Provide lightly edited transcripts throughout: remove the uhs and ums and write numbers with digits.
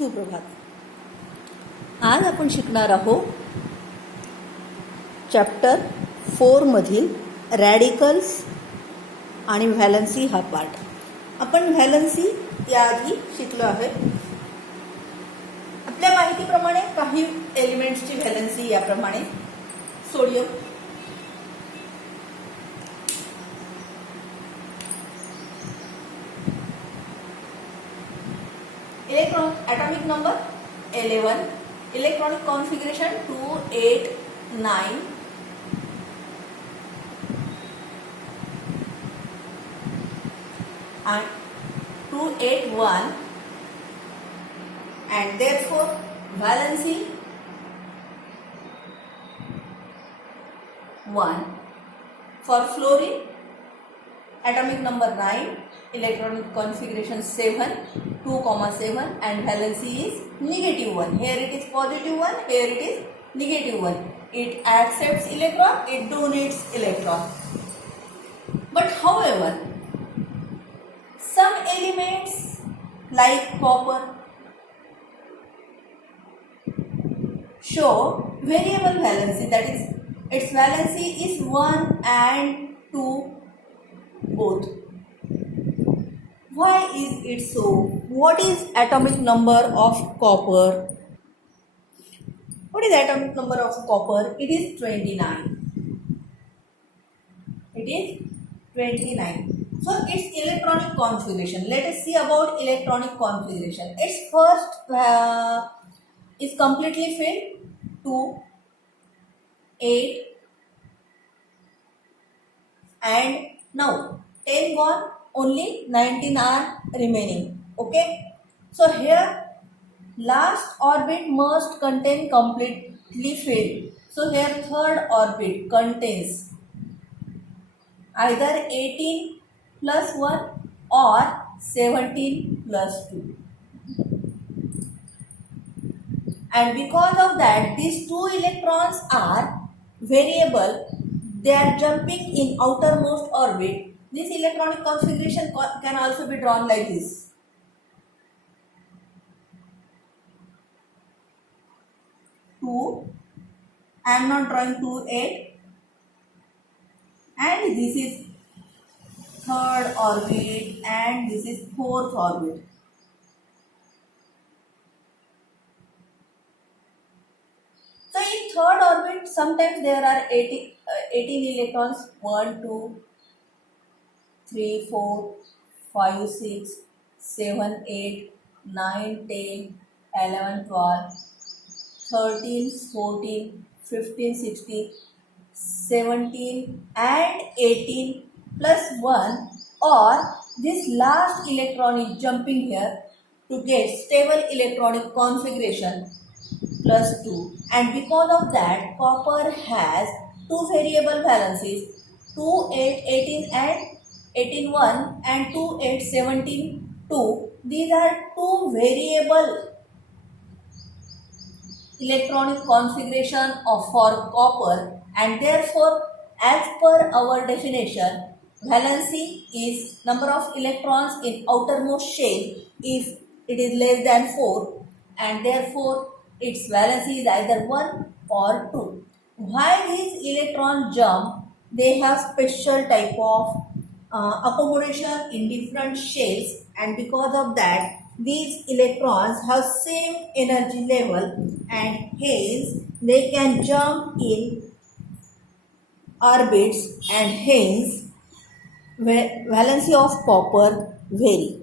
सुप्रभात. आज आपण शिकणार आहोत चॅप्टर 4 मधील रॅडिकल्स आणि व्हॅलन्सी हा पार्ट. आपण व्हॅलन्सी याआधी शिकलो आहे. आपल्या माहितीप्रमाणे काही एलिमेंट्सची व्हॅलन्सी याप्रमाणे: sodium, electron atomic number 11, electronic configuration 2, 8, 9, and 2, 8, 1, and therefore valency 1. For fluorine, atomic number 9, electronic configuration 7, 2,7, and valency is -1. Here it is +1, here it is -1. It accepts electron, it donates electron. But however, some elements like copper show variable valency, that is its valency is 1 and 2 both. Why is it so? What is atomic number of copper? What is atomic number of copper? It is 29. It is 29. So its electronic configuration. Let us see about electronic configuration. Its first is completely filled, 2, 8, and now 10 gone, only 19 are remaining. Okay, so here last orbit must contain completely filled. So here third orbit contains either 18 plus 1 or 17 plus 2, and because of that these two electrons are variable. They are jumping in outermost orbit. This electronic configuration can also be drawn like this. I am not drawing 2, 8, and this is third orbit, and this is fourth orbit. So in third orbit, sometimes there are 18 electrons. 1, 2, 3, 4, 5, 6, 7, 8, 9, 10, 11, 12, 13, 14, 15, 16, 17, and 18 plus 1, or this last electron is jumping here to get stable electronic configuration plus 2. And because of that, copper has two variable valencies, 2, 8, 18, and 18, 1, and 2, 8, 17, 2. These are two variable electronic configuration for copper, and therefore as per our definition, valency is number of electrons in outermost shell if it is less than 4, and therefore its valency is either 1 or 2. Why these electrons jump? They have special type of accommodation in different shells, and because of that these electrons have same energy level, and hence they can jump in orbits, and hence valency of copper vary.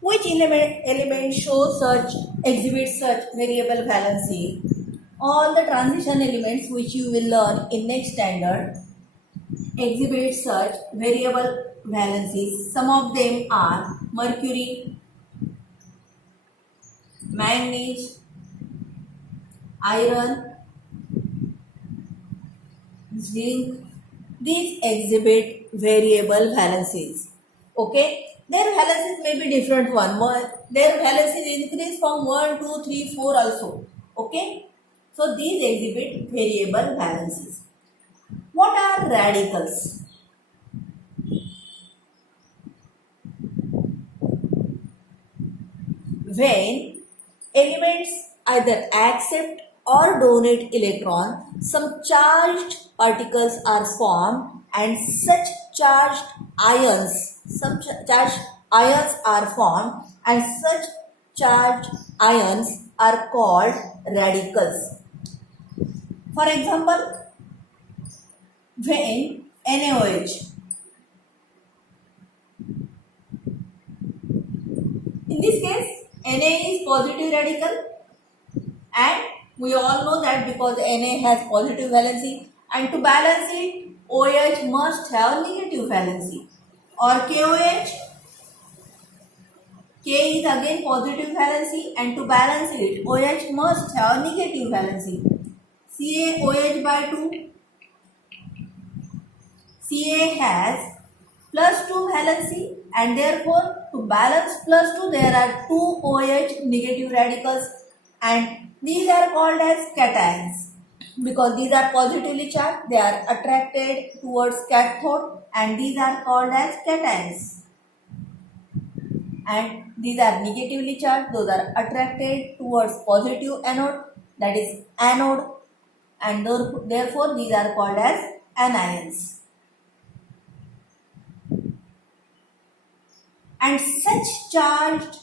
Which element exhibits such variable valency? All the transition elements which you will learn in next standard exhibit such variable valencies. Some of them are mercury, manganese, iron, zinc. These exhibit variable valencies. Okay, their valencies may be different one. Their valencies increase from 1, 2, 3, 4 also. Okay, so these exhibit variable valencies. What are radicals? When elements either accept or donate electron, some charged particles are formed and such charged ions, charged ions are formed and such charged ions are called radicals. For example, when NaOH, in this case Na is positive radical, and we all know that because Na has positive valency, and to balance it OH must have negative valency, or KOH, K is again positive valency, and to balance it OH must have negative valency. CaOH by 2, Ca has plus 2 valency, and therefore to balance plus 2 there are 2 OH negative radicals, and these are called as cations. Because these are positively charged, they are attracted towards cathode, and these are called as cations. And these are negatively charged, those are attracted towards positive anode, that is anode, and therefore these are called as anions. And such charged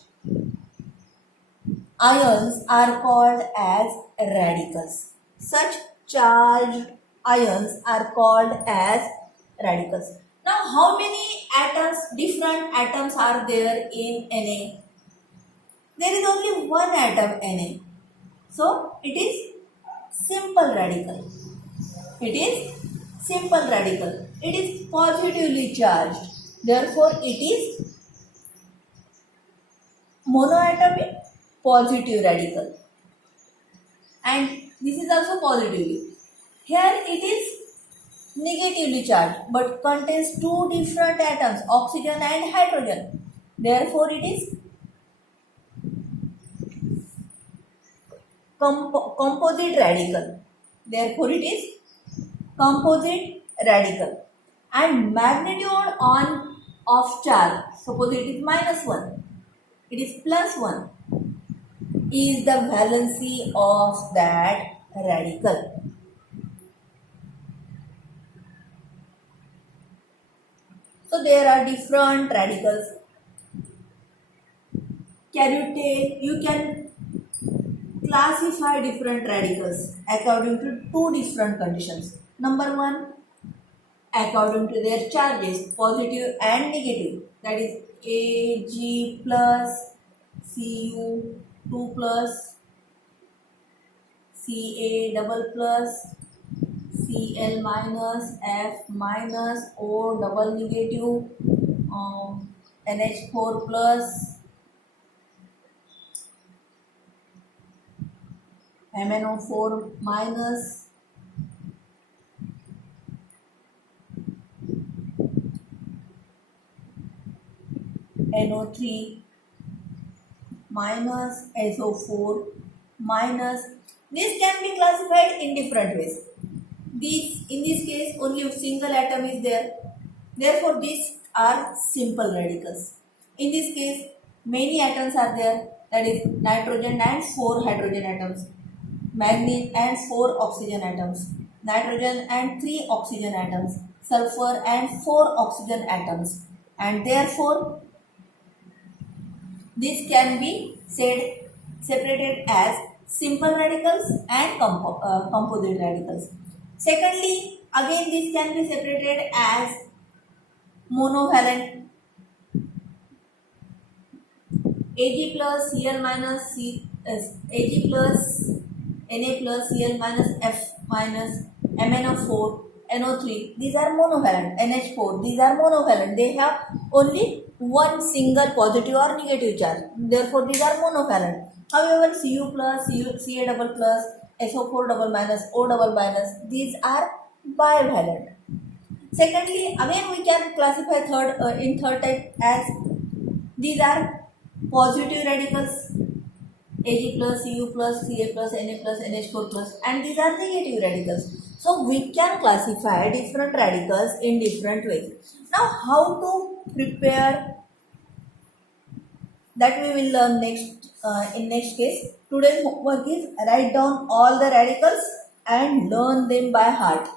ions are called as radicals. Such charged ions are called as radicals. Now, how many atoms, different atoms are there in Na? There is only one atom Na. So, it is simple radical. It is simple radical. It is positively charged. Therefore, it is monoatomic positive radical, and this is also positively. Here it is negatively charged but contains two different atoms, oxygen and hydrogen. Therefore it is composite radical. Therefore it is composite radical. And magnitude on of charge, suppose it is -1, it is +1, is the valency of that radical. So there are different radicals. You can classify different radicals according to two different conditions. Number one, according to their charges, positive and negative, that is Ag plus, Cu 2 plus, Ca double plus, Cl minus, F minus, O double negative, NH4 plus, MnO4 minus, NO3 minus, SO4 minus. This can be classified in different ways. In this case only a single atom is there. Therefore these are simple radicals. In this case many atoms are there, that is nitrogen and 4 hydrogen atoms, manganese and 4 oxygen atoms, nitrogen and 3 oxygen atoms, sulfur and 4 oxygen atoms, and therefore this can be separated as simple radicals and composite radicals. Secondly, again this can be separated as monovalent. Ag plus Cl minus Ag plus Na plus Cl minus F minus MnO4 NO3, these are monovalent. NH4, these are monovalent. They have only one single positive or negative charge. Therefore, these are monovalent. However, Cu plus, Ca double plus, SO4 double minus, O double minus, these are bivalent. Secondly, again we can classify in third type as these are positive radicals. Ag plus, Cu plus, Ca plus, Na plus, NH4 plus, and these are negative radicals. So we can classify different radicals in different ways. Now how to prepare, that we will learn next in next case, today's homework is write down all the radicals and learn them by heart.